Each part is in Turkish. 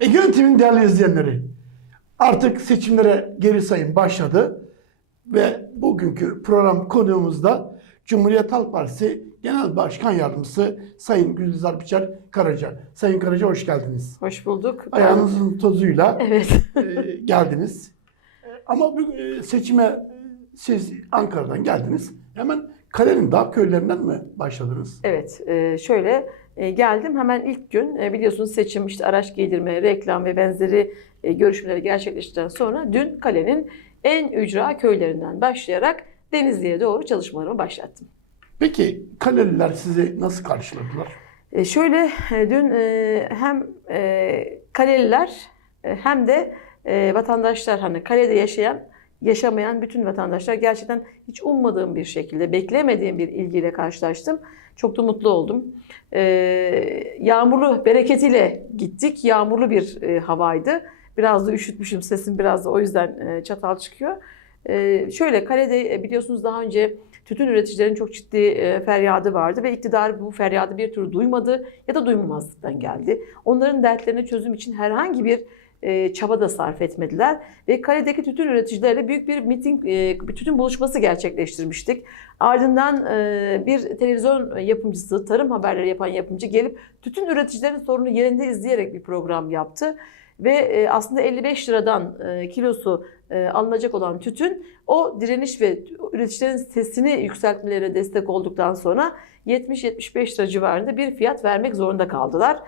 Ege Yönetim'in değerli izleyenleri, artık seçimlere geri sayım başladı ve bugünkü program konuğumuzda Cumhuriyet Halk Partisi Genel Başkan Yardımcısı Sayın Gülizar Biçer Karaca. Sayın Karaca hoş geldiniz. Hoş bulduk. Ayağınızın tozuyla Evet. e, geldiniz. Ama bu e, seçime e, siz Ankara'dan geldiniz. Hemen Kalenin Dağ köylerinden mi başladınız? Evet. e, şöyle e, geldim hemen ilk gün e, biliyorsunuz seçim işte araç giydirme, reklam ve benzeri e, görüşmeleri gerçekleştikten sonra dün kalenin en ücra köylerinden başlayarak Denizli'ye doğru çalışmalarımı başlattım. Peki Kaleliler sizi nasıl karşıladılar? E, şöyle e, dün e, hem e, kaleliler e, hem de e, vatandaşlar hani kalede yaşayan yaşamayan bütün vatandaşlar gerçekten hiç ummadığım bir şekilde beklemediğim bir ilgiyle karşılaştım. Çok da mutlu oldum. E, yağmurlu bereketiyle gittik. Yağmurlu bir e, havaydı. Biraz da üşütmüşüm sesim biraz da o yüzden e, çatal çıkıyor. E, şöyle kalede biliyorsunuz daha önce tütün üreticilerin çok ciddi e, feryadı vardı ve iktidar bu feryadı bir türlü duymadı ya da duymamazlıktan geldi. Onların dertlerine çözüm için herhangi bir e, çaba da sarf etmediler ve kaledeki tütün üreticilerle büyük bir miting, e, tütün buluşması gerçekleştirmiştik. Ardından e, bir televizyon yapımcısı, tarım haberleri yapan yapımcı gelip tütün üreticilerin sorunu yerinde izleyerek bir program yaptı. Ve e, aslında 55 liradan e, kilosu e, alınacak olan tütün o direniş ve üreticilerin sesini yükseltmelerine destek olduktan sonra 70-75 lira civarında bir fiyat vermek zorunda kaldılar.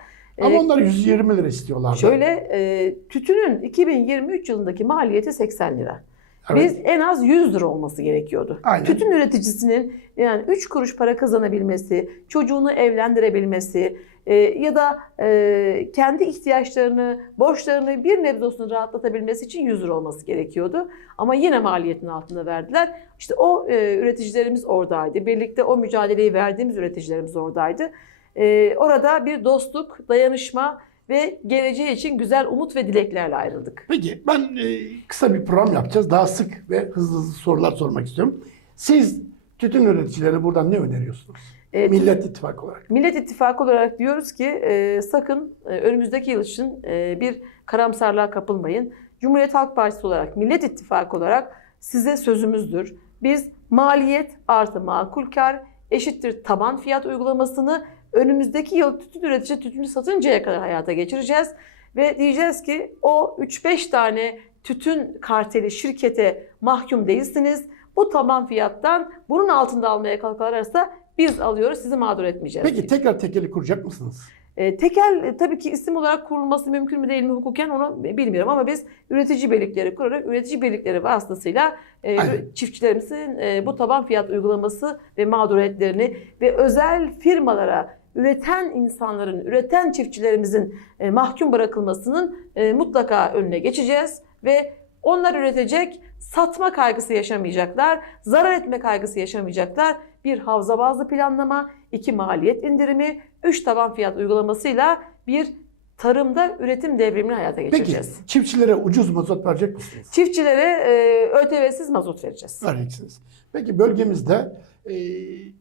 Ama E, onlar 120 lira istiyorlardı. Şöyle e, tütünün 2023 yılındaki maliyeti 80 lira. Evet. Biz en az 100 lira olması gerekiyordu. Aynen. Tütün üreticisinin yani 3 kuruş para kazanabilmesi, çocuğunu evlendirebilmesi e, ya da e, kendi ihtiyaçlarını, borçlarını bir nebze olsun rahatlatabilmesi için 100 lira olması gerekiyordu. Ama yine maliyetin altında verdiler. İşte o e, üreticilerimiz oradaydı. Birlikte o mücadeleyi verdiğimiz üreticilerimiz oradaydı. E, orada bir dostluk, dayanışma ve geleceği için güzel umut ve dileklerle ayrıldık. Peki ben e, kısa bir program yapacağız. Daha sık ve hızlı hızlı sorular sormak istiyorum. Siz tütün üreticilerine buradan ne öneriyorsunuz? E, Millet İttifakı olarak. Millet İttifakı olarak diyoruz ki e, sakın e, önümüzdeki yıl için e, bir karamsarlığa kapılmayın. Cumhuriyet Halk Partisi olarak, Millet İttifakı olarak size sözümüzdür. Biz maliyet artı makul kar eşittir taban fiyat uygulamasını önümüzdeki yıl tütün üretici tütünü satıncaya kadar hayata geçireceğiz. Ve diyeceğiz ki o 3-5 tane tütün karteli şirkete mahkum değilsiniz. Bu taban fiyattan bunun altında almaya kalkarlarsa biz alıyoruz sizi mağdur etmeyeceğiz. Peki tekrar tekeli kuracak mısınız? E, tekel e, tabii ki isim olarak kurulması mümkün mü değil mi hukuken onu bilmiyorum ama biz üretici birlikleri kurarak üretici birlikleri vasıtasıyla e, Aynen. çiftçilerimizin e, bu taban fiyat uygulaması ve mağduriyetlerini ve özel firmalara üreten insanların, üreten çiftçilerimizin e, mahkum bırakılmasının e, mutlaka önüne geçeceğiz ve onlar üretecek, satma kaygısı yaşamayacaklar, zarar etme kaygısı yaşamayacaklar. Bir havza bazlı planlama, iki maliyet indirimi, üç taban fiyat uygulamasıyla bir tarımda üretim devrimini hayata Peki geçireceğiz. çiftçilere ucuz mazot verecek misiniz? Çiftçilere e, ÖTV'siz mazot vereceğiz. Vereceksiniz. Peki bölgemizde e,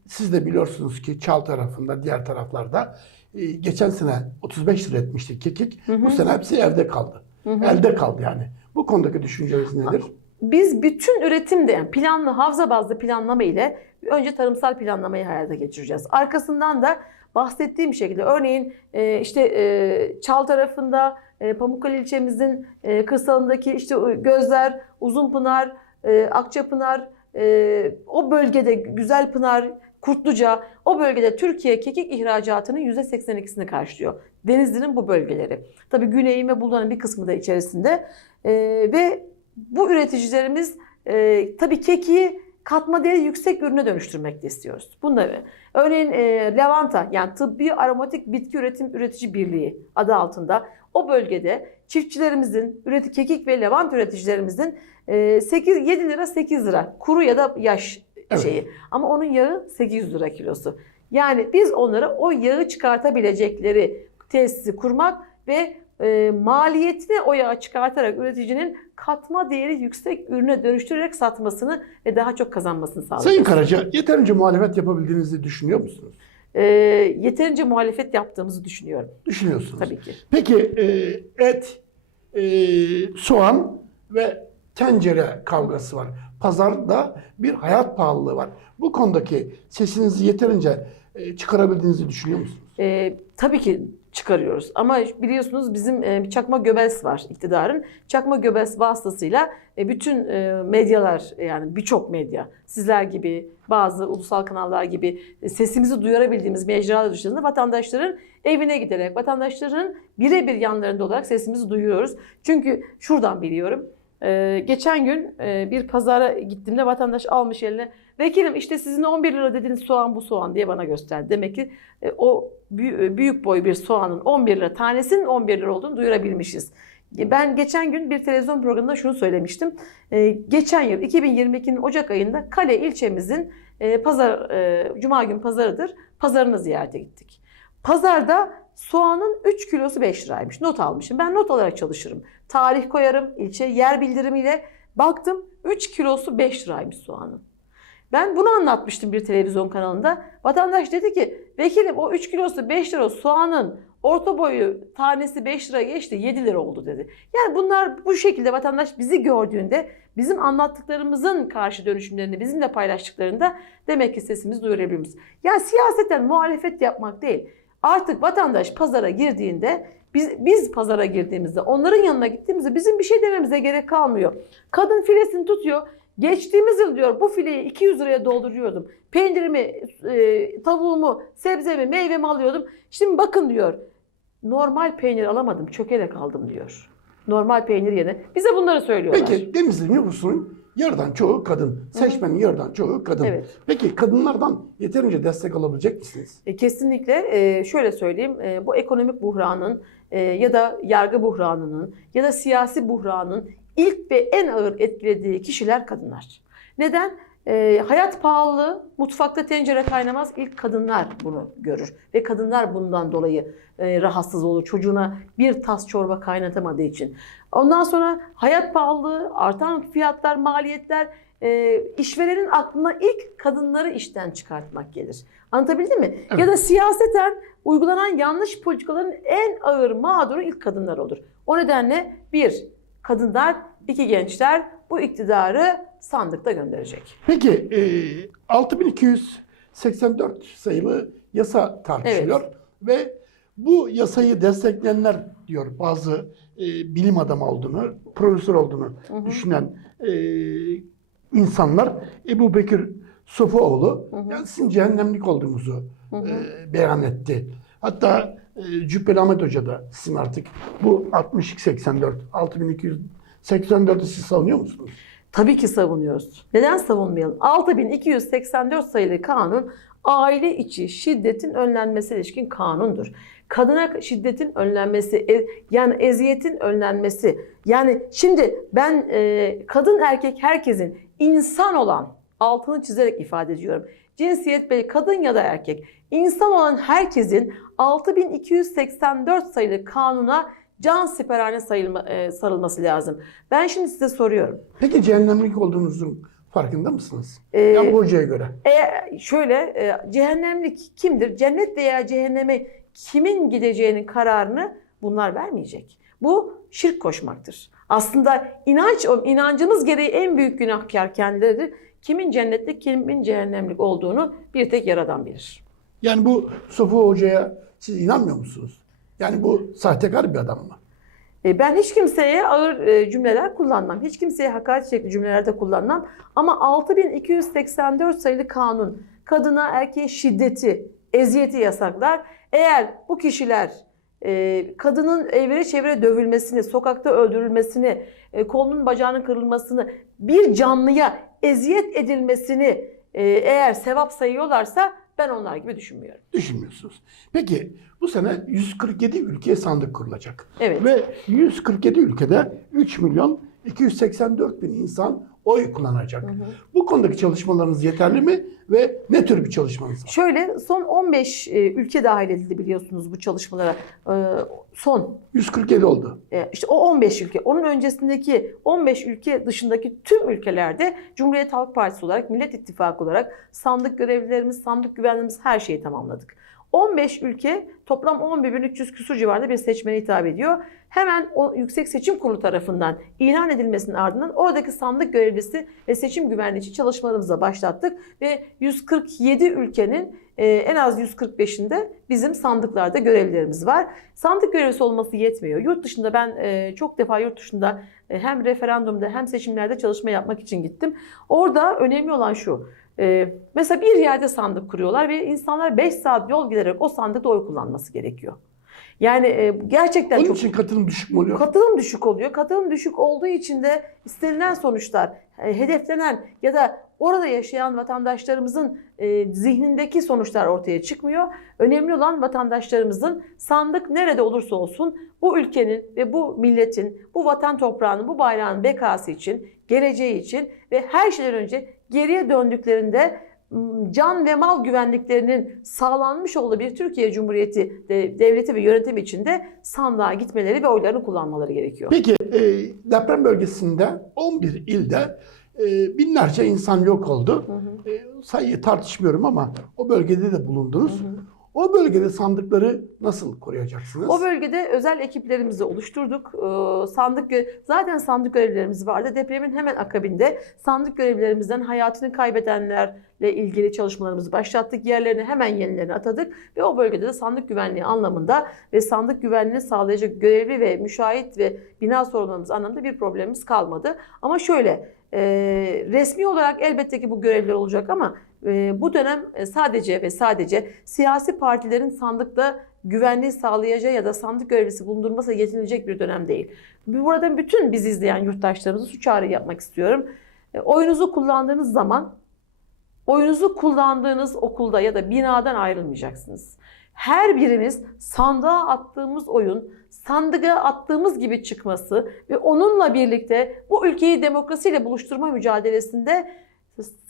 siz de biliyorsunuz ki Çal tarafında, diğer taraflarda e, geçen sene 35 lira etmişti kekik. Bu sene hepsi evde kaldı. Elde kaldı yani. Bu konudaki düşünceniz nedir? Biz bütün üretimde yani planlı havza bazlı planlama ile önce tarımsal planlamayı hayata geçireceğiz. Arkasından da bahsettiğim şekilde örneğin e, işte e, Çal tarafında e, Pamukkale ilçemizin e, kırsalındaki işte Gözler, Uzunpınar, e, Akçapınar e, o bölgede Güzelpınar, Kurtluca o bölgede Türkiye kekik ihracatının %82'sini karşılıyor. Denizli'nin bu bölgeleri. Tabii güneyin ve Bolu'nun bir kısmı da içerisinde. E, ve bu üreticilerimiz e, tabii kekiği katma değeri yüksek ürüne dönüştürmek de istiyoruz. Bunda örneğin e, lavanta yani tıbbi aromatik bitki üretim üretici birliği adı altında o bölgede çiftçilerimizin, üreti kekik ve lavanta üreticilerimizin e, 8 7 lira 8 lira kuru ya da yaş Evet. şeyi ama onun yağı 800 lira kilosu. Yani biz onlara o yağı çıkartabilecekleri tesisi kurmak ve e, maliyetini o yağı çıkartarak üreticinin katma değeri yüksek ürüne dönüştürerek satmasını ve daha çok kazanmasını sağlayacağız. Sayın Karaca yeterince muhalefet yapabildiğinizi düşünüyor musunuz? E, yeterince muhalefet yaptığımızı düşünüyorum. Düşünüyorsunuz. Tabii ki. Peki e, et, e, soğan ve tencere kavgası var. Pazarda bir hayat pahalılığı var. Bu konudaki sesinizi yeterince e, çıkarabildiğinizi düşünüyor musunuz? E, tabii ki çıkarıyoruz. Ama biliyorsunuz bizim e, bir çakma göbels var iktidarın. Çakma göbels vasıtasıyla e, bütün e, medyalar yani birçok medya sizler gibi bazı ulusal kanallar gibi sesimizi duyurabildiğimiz mecralar dışında vatandaşların evine giderek vatandaşların birebir yanlarında olarak sesimizi duyuruyoruz. Çünkü şuradan biliyorum. E, geçen gün e, bir pazara gittiğimde vatandaş almış eline Vekilim işte sizin 11 lira dediğiniz soğan bu soğan diye bana gösterdi. Demek ki e, o büyü- büyük boy bir soğanın 11 lira tanesinin 11 lira olduğunu duyurabilmişiz. E, Ben geçen gün bir televizyon programında şunu söylemiştim. E, Geçen yıl 2022'nin Ocak ayında Kale ilçemizin e, pazar e, Cuma gün pazarıdır. Pazarını ziyarete gittik. Pazarda soğanın 3 kilosu 5 liraymış. Not almışım. Ben not alarak çalışırım. Tarih koyarım, ilçe yer bildirimiyle baktım 3 kilosu 5 liraymış soğanın. Ben bunu anlatmıştım bir televizyon kanalında. Vatandaş dedi ki vekilim o 3 kilosu 5 lira soğanın orta boyu tanesi 5 lira geçti 7 lira oldu dedi. Yani bunlar bu şekilde vatandaş bizi gördüğünde bizim anlattıklarımızın karşı dönüşümlerini bizimle paylaştıklarında demek ki sesimizi duyurabiliriz. Ya siyaseten muhalefet yapmak değil. Artık vatandaş pazara girdiğinde biz, biz pazara girdiğimizde onların yanına gittiğimizde bizim bir şey dememize gerek kalmıyor. Kadın filesini tutuyor. Geçtiğimiz yıl diyor bu fileyi 200 liraya dolduruyordum. Peynirimi, e, tavuğumu, sebzemi, meyvemi alıyordum. Şimdi bakın diyor normal peynir alamadım çökelek aldım diyor. Normal peynir yerine. Bize bunları söylüyorlar. Peki Denizli nüfusunun yarıdan çoğu kadın. Seçmenin yarıdan çoğu kadın. Evet. Peki kadınlardan yeterince destek alabilecek misiniz? E, Kesinlikle e, şöyle söyleyeyim e, bu ekonomik buhranın e, ya da yargı buhranının ya da siyasi buhranın ilk ve en ağır etkilediği kişiler kadınlar. Neden? E, hayat pahalılığı, mutfakta tencere kaynamaz ilk kadınlar bunu görür ve kadınlar bundan dolayı e, rahatsız olur çocuğuna bir tas çorba kaynatamadığı için. Ondan sonra hayat pahalılığı, artan fiyatlar, maliyetler e, işverenin aklına ilk kadınları işten çıkartmak gelir. Anlatabildim mi? Evet. Ya da siyaseten uygulanan yanlış politikaların en ağır mağduru ilk kadınlar olur. O nedenle bir, kadınlar, iki gençler bu iktidarı sandıkta gönderecek. Peki e, 6284 sayılı yasa tartışılıyor ve bu yasayı destekleyenler diyor bazı e, bilim adamı olduğunu, profesör olduğunu hı. düşünen e, insanlar Ebu Bekir Sofuoğlu Hı hı. yani sizin cehennemlik olduğunuzu Hı hı. e, beyan etti. Hatta e, Cübbeli Ahmet Hoca da sizin artık bu 6284, 6284'ü siz savunuyor musunuz? Tabii ki savunuyoruz. Neden savunmayalım? 6284 sayılı kanun aile içi şiddetin önlenmesi ilişkin kanundur. Kadına şiddetin önlenmesi, e- yani eziyetin önlenmesi. Yani şimdi ben e, kadın erkek herkesin insan olan, altını çizerek ifade ediyorum. Cinsiyet belli kadın ya da erkek. insan olan herkesin 6284 sayılı kanuna can siperhane sayılma, e, sarılması lazım. Ben şimdi size soruyorum. Peki cehennemlik olduğunuzun farkında mısınız? Ee, yani hocaya göre. E, şöyle e, cehennemlik kimdir? Cennet veya cehenneme kimin gideceğinin kararını bunlar vermeyecek. Bu şirk koşmaktır. Aslında inanç, inancımız gereği en büyük günahkar kendileridir. Kimin cennetlik, kimin cehennemlik olduğunu bir tek Yaradan bilir. Yani bu Sofu Hoca'ya siz inanmıyor musunuz? Yani bu sahtekar bir adam mı? E, Ben hiç kimseye ağır e, cümleler kullanmam. Hiç kimseye hakaret şekli cümlelerde kullanmam. Ama 6284 sayılı kanun kadına erkeğe şiddeti, eziyeti yasaklar. Eğer bu kişiler e, kadının evre çevre dövülmesini, sokakta öldürülmesini, kolunun bacağının kırılmasını, bir canlıya eziyet edilmesini eğer sevap sayıyorlarsa ben onlar gibi düşünmüyorum. Düşünmüyorsunuz. Peki bu sene 147 ülkeye sandık kurulacak. Evet. Ve 147 ülkede 3 milyon 284 bin insan oy kullanacak. Bu konudaki çalışmalarınız yeterli mi ve ne tür bir çalışmanız var? Şöyle son 15 e, ülke dahil edildi biliyorsunuz bu çalışmalara. E, Son 147 oldu. e, işte o 15 ülke. Onun öncesindeki 15 ülke dışındaki tüm ülkelerde Cumhuriyet Halk Partisi olarak, Millet İttifakı olarak sandık görevlilerimiz, sandık güvenliğimiz her şeyi tamamladık. 15 ülke toplam 11.300 küsur civarında bir seçmene hitap ediyor. Hemen o Yüksek Seçim Kurulu tarafından ilan edilmesinin ardından oradaki sandık görevlisi ve seçim güvenliği için çalışmalarımıza başlattık ve 147 ülkenin e, en az 145'inde bizim sandıklarda görevlilerimiz var. Sandık görevlisi olması yetmiyor. Yurt dışında ben e, çok defa yurt dışında e, hem referandumda hem seçimlerde çalışma yapmak için gittim. Orada önemli olan şu. E, mesela bir yerde sandık kuruyorlar ve insanlar 5 saat yol giderek o sandıkta oy kullanması gerekiyor. Yani e, gerçekten Onun çok için katılım düşük mü oluyor? Katılım düşük oluyor. Katılım düşük olduğu için de istenilen sonuçlar, e, hedeflenen ya da orada yaşayan vatandaşlarımızın e, zihnindeki sonuçlar ortaya çıkmıyor. Önemli olan vatandaşlarımızın sandık nerede olursa olsun bu ülkenin ve bu milletin, bu vatan toprağının, bu bayrağın bekası için, geleceği için ve her şeyden önce geriye döndüklerinde can ve mal güvenliklerinin sağlanmış olduğu bir Türkiye Cumhuriyeti de- devleti ve yönetimi içinde sandığa gitmeleri ve oylarını kullanmaları gerekiyor. Peki e, deprem bölgesinde 11 ilde e, binlerce insan yok oldu. Hı hı. E, sayıyı tartışmıyorum ama o bölgede de bulundunuz. Hı hı. O bölgede sandıkları nasıl koruyacaksınız? O bölgede özel ekiplerimizi oluşturduk. Ee, Sandık zaten sandık görevlilerimiz vardı. Depremin hemen akabinde sandık görevlilerimizden hayatını kaybedenlerle ilgili çalışmalarımızı başlattık. Yerlerini hemen yenilerini atadık ve o bölgede de sandık güvenliği anlamında ve sandık güvenliğini sağlayacak görevli ve müşahit ve bina sorunlarımız anlamında bir problemimiz kalmadı. Ama şöyle e, resmi olarak elbette ki bu görevler olacak ama bu dönem e, sadece ve sadece siyasi partilerin sandıkta güvenliği sağlayacağı ya da sandık görevlisi bulundurması yetinilecek bir dönem değil. Burada bütün bizi izleyen yurttaşlarımıza şu çağrıyı yapmak istiyorum. E, Oyunuzu kullandığınız zaman oyunuzu kullandığınız okulda ya da binadan ayrılmayacaksınız. Her birimiz sandığa attığımız oyun, sandığa attığımız gibi çıkması ve onunla birlikte bu ülkeyi demokrasiyle buluşturma mücadelesinde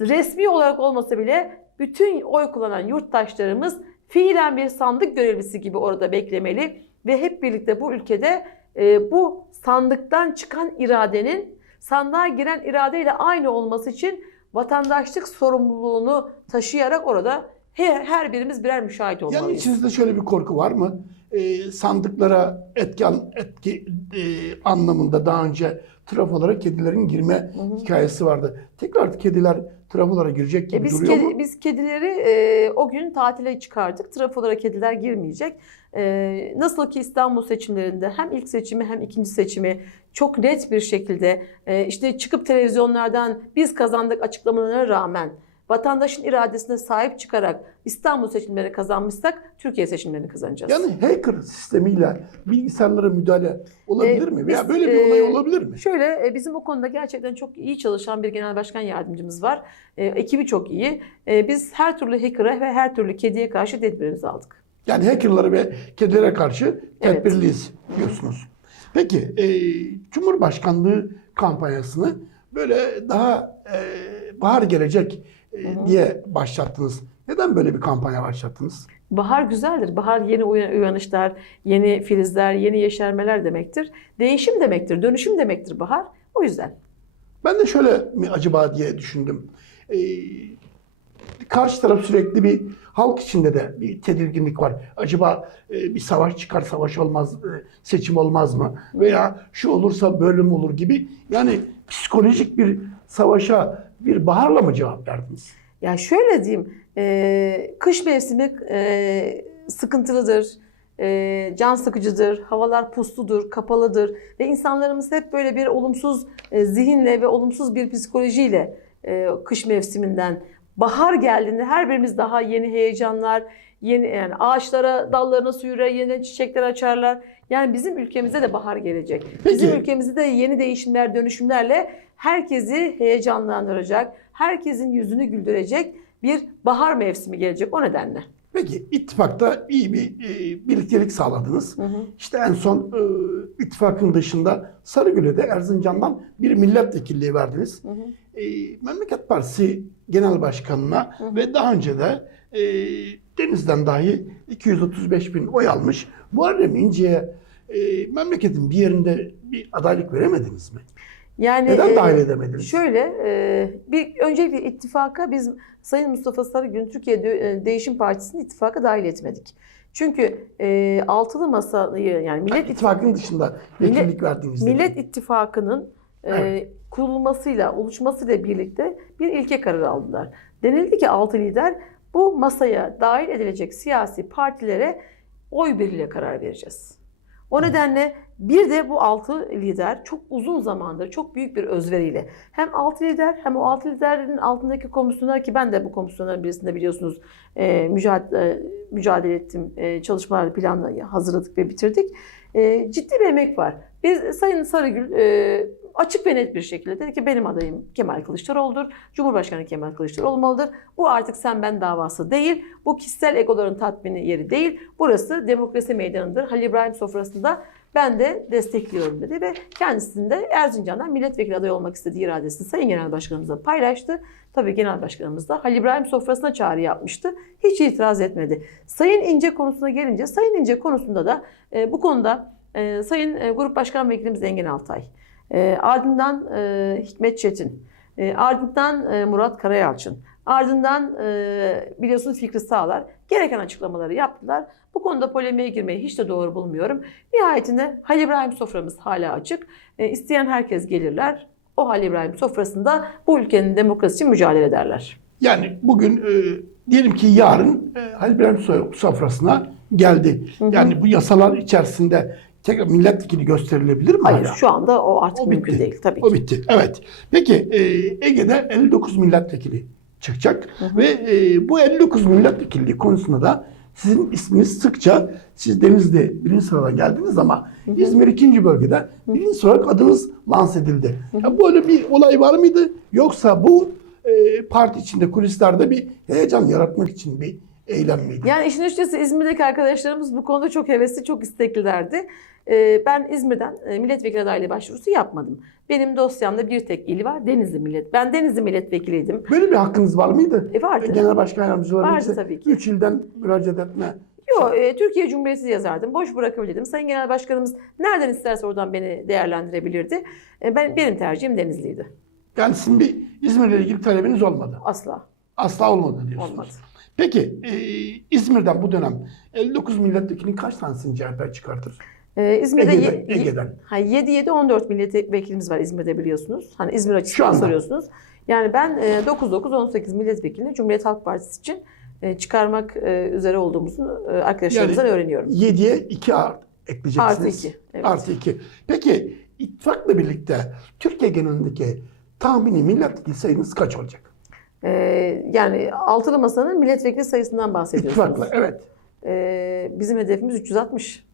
resmi olarak olmasa bile bütün oy kullanan yurttaşlarımız fiilen bir sandık görevlisi gibi orada beklemeli ve hep birlikte bu ülkede e, bu sandıktan çıkan iradenin sandığa giren iradeyle aynı olması için vatandaşlık sorumluluğunu taşıyarak orada her, her birimiz birer müşahit Yani olmalıyız. içinizde şöyle bir korku var mı? Ee, sandıklara etki, etki e, anlamında daha önce trafolara kedilerin girme Hı hı. hikayesi vardı. Tekrar kediler trafolara girecek gibi E biz, duruyor kedi- mu? biz kedileri e, o gün tatile çıkardık. Trafolara kediler girmeyecek. E, nasıl ki İstanbul seçimlerinde hem ilk seçimi hem ikinci seçimi çok net bir şekilde e, işte çıkıp televizyonlardan biz kazandık açıklamalarına rağmen vatandaşın iradesine sahip çıkarak İstanbul seçimlerini kazanmışsak Türkiye seçimlerini kazanacağız. Yani hacker sistemiyle bilgisayarlara müdahale olabilir E, mi? Veya biz, böyle bir olay e, olabilir mi? Şöyle e, bizim o konuda gerçekten çok iyi çalışan bir genel başkan yardımcımız var. E, ekibi çok iyi. E, biz her türlü hacker'a ve her türlü kediye karşı tedbirimizi aldık. Yani hackerlara ve kedilere karşı Evet. tedbirliyiz diyorsunuz. Peki e, Cumhurbaşkanlığı kampanyasını böyle daha e, bahar gelecek e, diye başlattınız. Neden böyle bir kampanya başlattınız? Bahar güzeldir. Bahar yeni uyan- uyanışlar, yeni filizler, yeni yeşermeler demektir. Değişim demektir, dönüşüm demektir bahar. O yüzden. Ben de şöyle mi acaba diye düşündüm. E, karşı taraf sürekli bir halk içinde de bir tedirginlik var. Acaba e, bir savaş çıkar, savaş olmaz, e, seçim olmaz mı? Veya şu olursa böyle mi olur gibi. Yani psikolojik bir savaşa bir baharla mı cevap verdiniz? Ya şöyle diyeyim, e, kış mevsimi e, sıkıntılıdır, e, can sıkıcıdır, havalar pusludur, kapalıdır ve insanlarımız hep böyle bir olumsuz e, zihinle ve olumsuz bir psikolojiyle e, kış mevsiminden bahar geldiğinde her birimiz daha yeni heyecanlar, yeni yani ağaçlara dallarına suyura yeni çiçekler açarlar. Yani bizim ülkemize de bahar gelecek. Bizim Peki. ülkemizde de yeni değişimler, dönüşümlerle herkesi heyecanlandıracak, herkesin yüzünü güldürecek bir bahar mevsimi gelecek o nedenle. Peki ittifakta iyi bir e, birliktelik sağladınız. Hı hı. İşte en son e, ittifakın dışında Sarıgül'e Erzincan'dan bir milletvekilliği verdiniz. Hı hı. E, Memleket Partisi Genel Başkanı'na Hı hı. ve daha önce de e, Deniz'den dahi 235 bin oy almış Muharrem İnce'ye e, memleketin bir yerinde bir adaylık veremediniz mi? Yani Neden e, dahil edemediniz? Şöyle, e, bir öncelikle ittifaka biz Sayın Mustafa Sarıgül Türkiye e, Değişim Partisi'ni ittifaka dahil etmedik. Çünkü e, altılı masayı yani Millet İttifakın dışında vekillik verdiğinizde. Millet İttifakı'nın e, Evet. kurulmasıyla, oluşmasıyla birlikte bir ilke kararı aldılar. Denildi ki altı lider bu masaya dahil edilecek siyasi partilere oy birliğiyle karar vereceğiz. O nedenle bir de bu altı lider çok uzun zamandır çok büyük bir özveriyle hem altı lider hem o altı liderin altındaki komisyonlar ki ben de bu komisyonların birisinde biliyorsunuz e, mücadele, mücadele ettim. E, çalışmalar planla hazırladık ve bitirdik. E, ciddi bir emek var. Biz Sayın Sarıgül e, açık ve net bir şekilde dedi ki benim adayım Kemal Kılıçdaroğlu'dur. Cumhurbaşkanı Kemal Kılıçdaroğlu olmalıdır. Bu artık sen ben davası değil. Bu kişisel egoların tatmini yeri değil. Burası demokrasi meydanıdır. Halil İbrahim sofrasında ben de destekliyorum dedi ve kendisinde Erzincan'dan milletvekili adayı olmak istediği iradesini Sayın Genel Başkanımızla paylaştı. Tabii Genel Başkanımız da Halil İbrahim sofrasına çağrı yapmıştı. Hiç itiraz etmedi. Sayın İnce konusuna gelince Sayın İnce konusunda da e, bu konuda e, Sayın e, Grup Başkan Vekilimiz Engin Altay, e, ardından e, Hikmet Çetin, e, ardından e, Murat Karayalçın, ardından e, biliyorsunuz Fikri Sağlar gereken açıklamaları yaptılar. Bu konuda polemiğe girmeyi hiç de doğru bulmuyorum. Nihayetinde Halil İbrahim soframız hala açık. E, isteyen herkes gelirler. O Halil İbrahim sofrasında bu ülkenin demokrasi için mücadele ederler. Yani bugün e, diyelim ki yarın e, Halil İbrahim so- sofrasına geldi. Yani bu yasalar içerisinde tekrar milletvekili gösterilebilir mi? Hayır hala? şu anda o artık O mümkün bitti. değil tabii ki. O bitti. Evet. Peki e, Ege'de 59 milletvekili çıkacak ve e, bu 59 milletvekilliği konusunda da sizin isminiz sıkça siz Denizli birinci sıradan geldiniz ama İzmir ikinci bölgede birinci sıra adınız lanse edildi. Ya böyle bir olay var mıydı? Yoksa bu e, parti içinde kulislerde bir heyecan yaratmak için bir eylem miydi? Yani işin açıkçası İzmir'deki arkadaşlarımız bu konuda çok hevesli, çok isteklilerdi. Ee, Ben İzmir'den e, milletvekili adaylığı başvurusu yapmadım. Benim dosyamda bir tek ili var, Denizli Millet. Ben Denizli milletvekiliydim. Böyle bir hakkınız var mıydı? E vardı. Genel Başkan Yardımcıları Vardı ise tabii ki. Üç ilden müracaat etme. Yok, e, Türkiye Cumhuriyeti yazardım. Boş bırakabilirdim. Sayın Genel Başkanımız nereden isterse oradan beni değerlendirebilirdi. E, Ben benim tercihim Denizli'ydi. Yani sizin bir İzmir'le ilgili talebiniz olmadı. Asla Asla olmadı diyorsunuz. olmadı. Peki e, İzmir'den bu dönem 59 milletvekilinin kaç tanesini CHP çıkartır? Ee, İzmir'de Ege'den, Ege'den. Ha, 7-7-14 milletvekilimiz var İzmir'de biliyorsunuz. Hani İzmir açısından soruyorsunuz. Yani ben e, 9-9-18 milletvekilini Cumhuriyet Halk Partisi için e, çıkarmak e, üzere olduğumuzu e, arkadaşlarımızdan öğreniyorum. 7'ye 2 art ekleyeceksiniz. Artı iki, evet. Artı 2. Peki ittifakla birlikte Türkiye genelindeki tahmini milletvekili sayınız kaç olacak? E, yani altılı masanın milletvekili sayısından bahsediyorsunuz. İttifakla evet. E, bizim hedefimiz 360.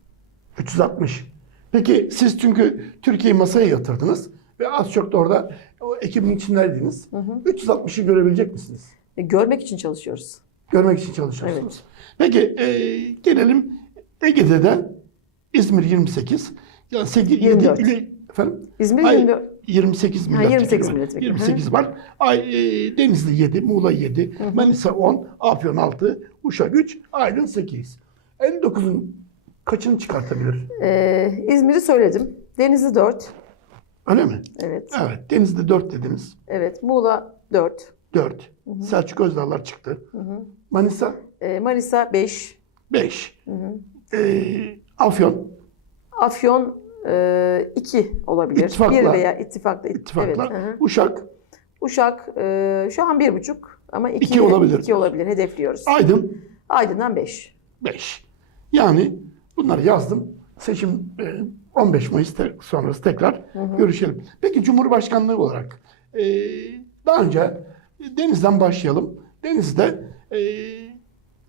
360. Peki siz çünkü Türkiye'yi masaya yatırdınız ve az çok da orada o ekibin içindeydiniz. 360'ı görebilecek misiniz? E, görmek için çalışıyoruz. Görmek için çalışıyorsunuz. Peki e, gelelim Ege'de de İzmir 28. Yani 8, 24. ili, efendim? İzmir Hayır, 24. 28 Ha, milletvekili 28 var. milletvekili. 28 var. Ay, e, Denizli 7, Muğla 7, Manisa 10, Afyon 6, Uşak 3, Aydın 8. 59'un kaçını çıkartabilir? E, İzmir'i söyledim. Denizli 4. Öyle mi? Evet. Evet. Denizli'de 4 dediniz. Evet. Muğla 4. 4. Selçuk Özdağlar çıktı. Manisa E, Manisa 5. 5. E, Afyon Afyon 2 olabilir. İttifakla. 1 veya ittifakla. ittifakla. Evet, hı hı. Uşak, Uşak e, şu an 1,5 ama 2 İki olabilir. 2 olabilir. Hedefliyoruz. Aydın Aydın'dan 5. 5. Yani bunları yazdım. Seçim e, 15 Mayıs te- sonrası tekrar görüşelim. Peki Cumhurbaşkanlığı olarak e, daha önce Deniz'den başlayalım. Deniz'de e,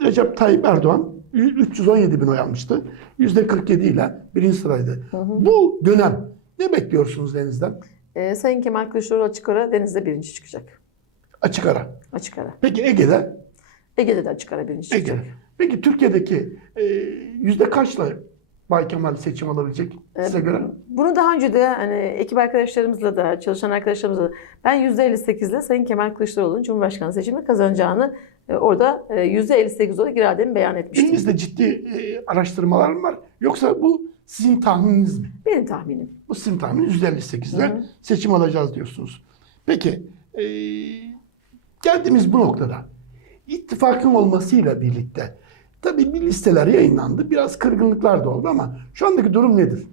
Recep Tayyip Erdoğan ü- 317 bin oy almıştı. %47 ile birinci sıraydı. Bu dönem ne bekliyorsunuz Deniz'den? E, Sayın Kemal Kılıçdaroğlu açık ara Deniz'de birinci çıkacak. Açık ara. Açık ara. Peki Ege'de? Ege'de de açık ara birinci çıkacak. Peki Türkiye'deki e, yüzde kaçla Bay Kemal seçim alabilecek size göre? Bunu daha önce de hani ekip arkadaşlarımızla da çalışan arkadaşlarımızla da ben %58 ile Sayın Kemal Kılıçdaroğlu'nun Cumhurbaşkanı seçimini kazanacağını e, orada e, %58 olarak irademi beyan etmiştim. Elinizde ciddi e, araştırmalar mı var? Yoksa bu sizin tahmininiz mi? Benim tahminim. Bu sizin tahmininiz %58'den Hı hı. seçim alacağız diyorsunuz. Peki e, geldiğimiz bu noktada ittifakın olmasıyla birlikte tabii bir listeler yayınlandı. Biraz kırgınlıklar da oldu ama şu andaki durum nedir?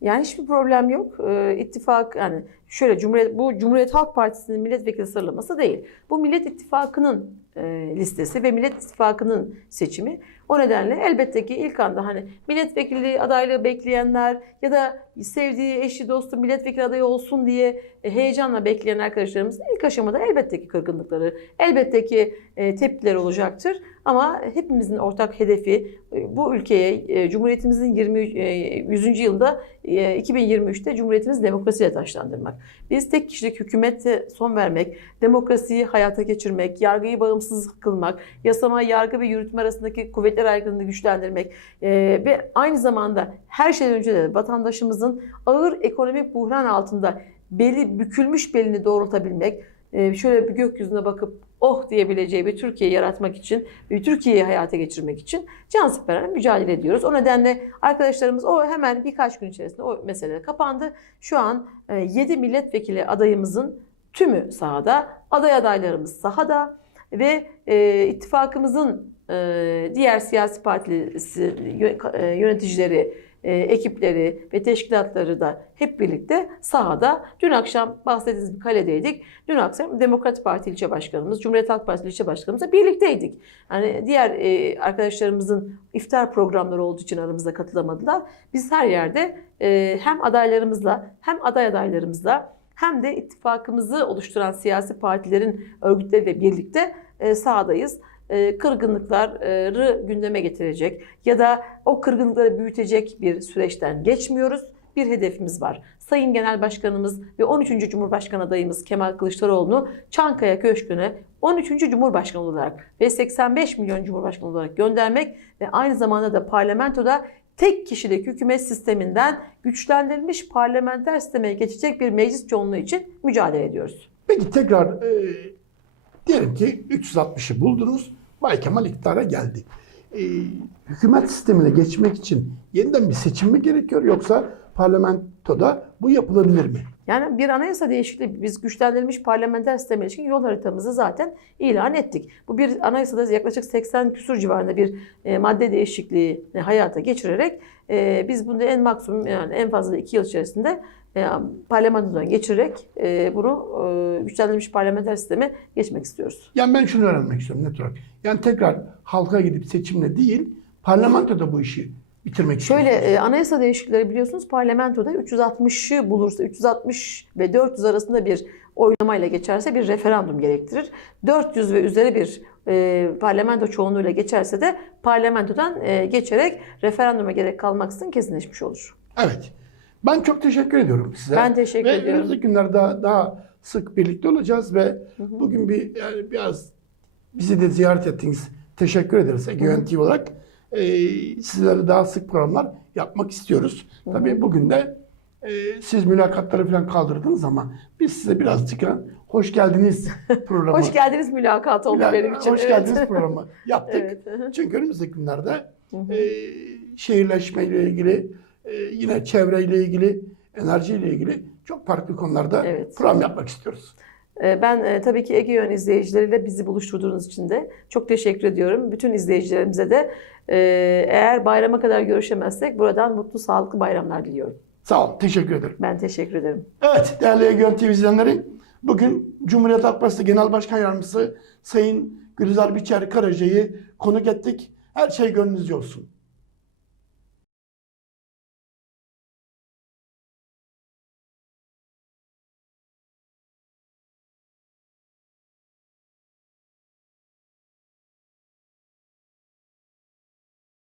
Yani hiçbir problem yok. Ee, ittifak yani şöyle Cumhuriyet bu Cumhuriyet Halk Partisi'nin milletvekili sıralaması değil. Bu Millet İttifakı'nın e, listesi ve Millet İttifakı'nın seçimi. O nedenle elbette ki ilk anda hani milletvekili adaylığı bekleyenler ya da sevdiği eşi dostu milletvekili adayı olsun diye e, heyecanla bekleyen arkadaşlarımızın ilk aşamada elbette ki kırgınlıkları, elbette ki e, tepkiler olacaktır. Ama hepimizin ortak hedefi e, bu ülkeye Cumhuriyetimizin 20 e, 100. yılında e, 2023'te Cumhuriyetimizi demokrasiyle taşlandırmak. Biz tek kişilik hükümete son vermek, demokrasiyi hayata geçirmek, yargıyı bağımsız kılmak, yasama, yargı ve yürütme arasındaki kuvvetler ayrılığını güçlendirmek e, ve aynı zamanda her şeyden önce de vatandaşımızın ağır ekonomik buhran altında beli bükülmüş belini doğrultabilmek, e, şöyle bir gökyüzüne bakıp oh diyebileceği bir Türkiye yaratmak için, bir Türkiye'yi hayata geçirmek için cansiperen mücadele ediyoruz. O nedenle arkadaşlarımız o hemen birkaç gün içerisinde o mesele kapandı. Şu an 7 milletvekili adayımızın tümü sahada, aday adaylarımız sahada ve e, ittifakımızın diğer siyasi partisi yö- e, yöneticileri, e, ekipleri ve teşkilatları da hep birlikte sahada. Dün akşam bahsettiğiniz bir kaledeydik. Dün akşam Demokrat Parti ilçe başkanımız, Cumhuriyet Halk Partisi ilçe başkanımızla birlikteydik. Yani diğer e, arkadaşlarımızın iftar programları olduğu için aramızda katılamadılar. Biz her yerde hem adaylarımızla hem aday adaylarımızla hem de ittifakımızı oluşturan siyasi partilerin örgütleriyle birlikte sahadayız. E, kırgınlıkları gündeme getirecek ya da o kırgınlıkları büyütecek bir süreçten geçmiyoruz. Bir hedefimiz var. Sayın Genel Başkanımız ve 13. Cumhurbaşkanı adayımız Kemal Kılıçdaroğlu'nu Çankaya Köşkü'ne 13. Cumhurbaşkanı olarak ve 85 milyon Cumhurbaşkanı olarak göndermek ve aynı zamanda da parlamentoda tek kişilik hükümet sisteminden güçlendirilmiş parlamenter sisteme geçecek bir meclis çoğunluğu için mücadele ediyoruz. Peki tekrar e, diyelim ki 360'ı buldunuz. Bay Kemal iktidara geldi. E, hükümet sistemine geçmek için yeniden bir seçim mi gerekiyor yoksa parlamentoda bu yapılabilir mi? Yani bir anayasa değişikliği biz güçlendirilmiş parlamenter sisteme ilişkin yol haritamızı zaten ilan ettik. Bu bir anayasada yaklaşık 80 küsur civarında bir e, madde değişikliği hayata geçirerek e, biz bunu en maksimum yani en fazla 2 yıl içerisinde e, parlamentodan geçirerek e, bunu e, güçlendirilmiş parlamenter sisteme geçmek istiyoruz. Yani ben şunu öğrenmek istiyorum net olarak. Yani tekrar halka gidip seçimle değil parlamentoda bu işi bitirmek Şöyle e, anayasa değişiklikleri biliyorsunuz parlamentoda 360'ı bulursa 360 ve 400 arasında bir oylamayla geçerse bir referandum gerektirir. 400 ve üzeri bir e, parlamento çoğunluğuyla geçerse de parlamentodan e, geçerek referanduma gerek kalmaksızın kesinleşmiş olur. Evet. Ben çok teşekkür ediyorum size. Ben teşekkür ve ediyorum. önümüzdeki günlerde daha, daha sık birlikte olacağız ve bugün bir yani biraz bizi de ziyaret ettiniz. Teşekkür ederiz Egeven TV olarak. Ee, sizlere daha sık programlar yapmak istiyoruz. Tabii bugün de e, siz mülakatları falan kaldırdınız ama biz size birazcık hoş geldiniz programı. Hoş geldiniz mülakat oldu Müla- benim için. Hoş Evet. geldiniz programı yaptık. Evet. Çünkü önümüzdeki günlerde Hı hı. e, şehirleşmeyle ilgili, e, yine çevreyle ilgili, enerjiyle ilgili çok farklı konularda Evet. program yapmak istiyoruz. Ee, Ben e, tabii ki Ege Yön izleyicileriyle bizi buluşturduğunuz için de çok teşekkür ediyorum. Bütün izleyicilerimize de e, eğer bayrama kadar görüşemezsek buradan mutlu, sağlıklı bayramlar diliyorum. Sağ olun, teşekkür ederim. Ben teşekkür ederim. Evet, değerli Egeon TV izleyenleri, bugün Cumhuriyet Halk Partisi Genel Başkan Yardımcısı Sayın Gülizar Biçer Karaca'yı konuk ettik. Her şey gönlünüzce olsun.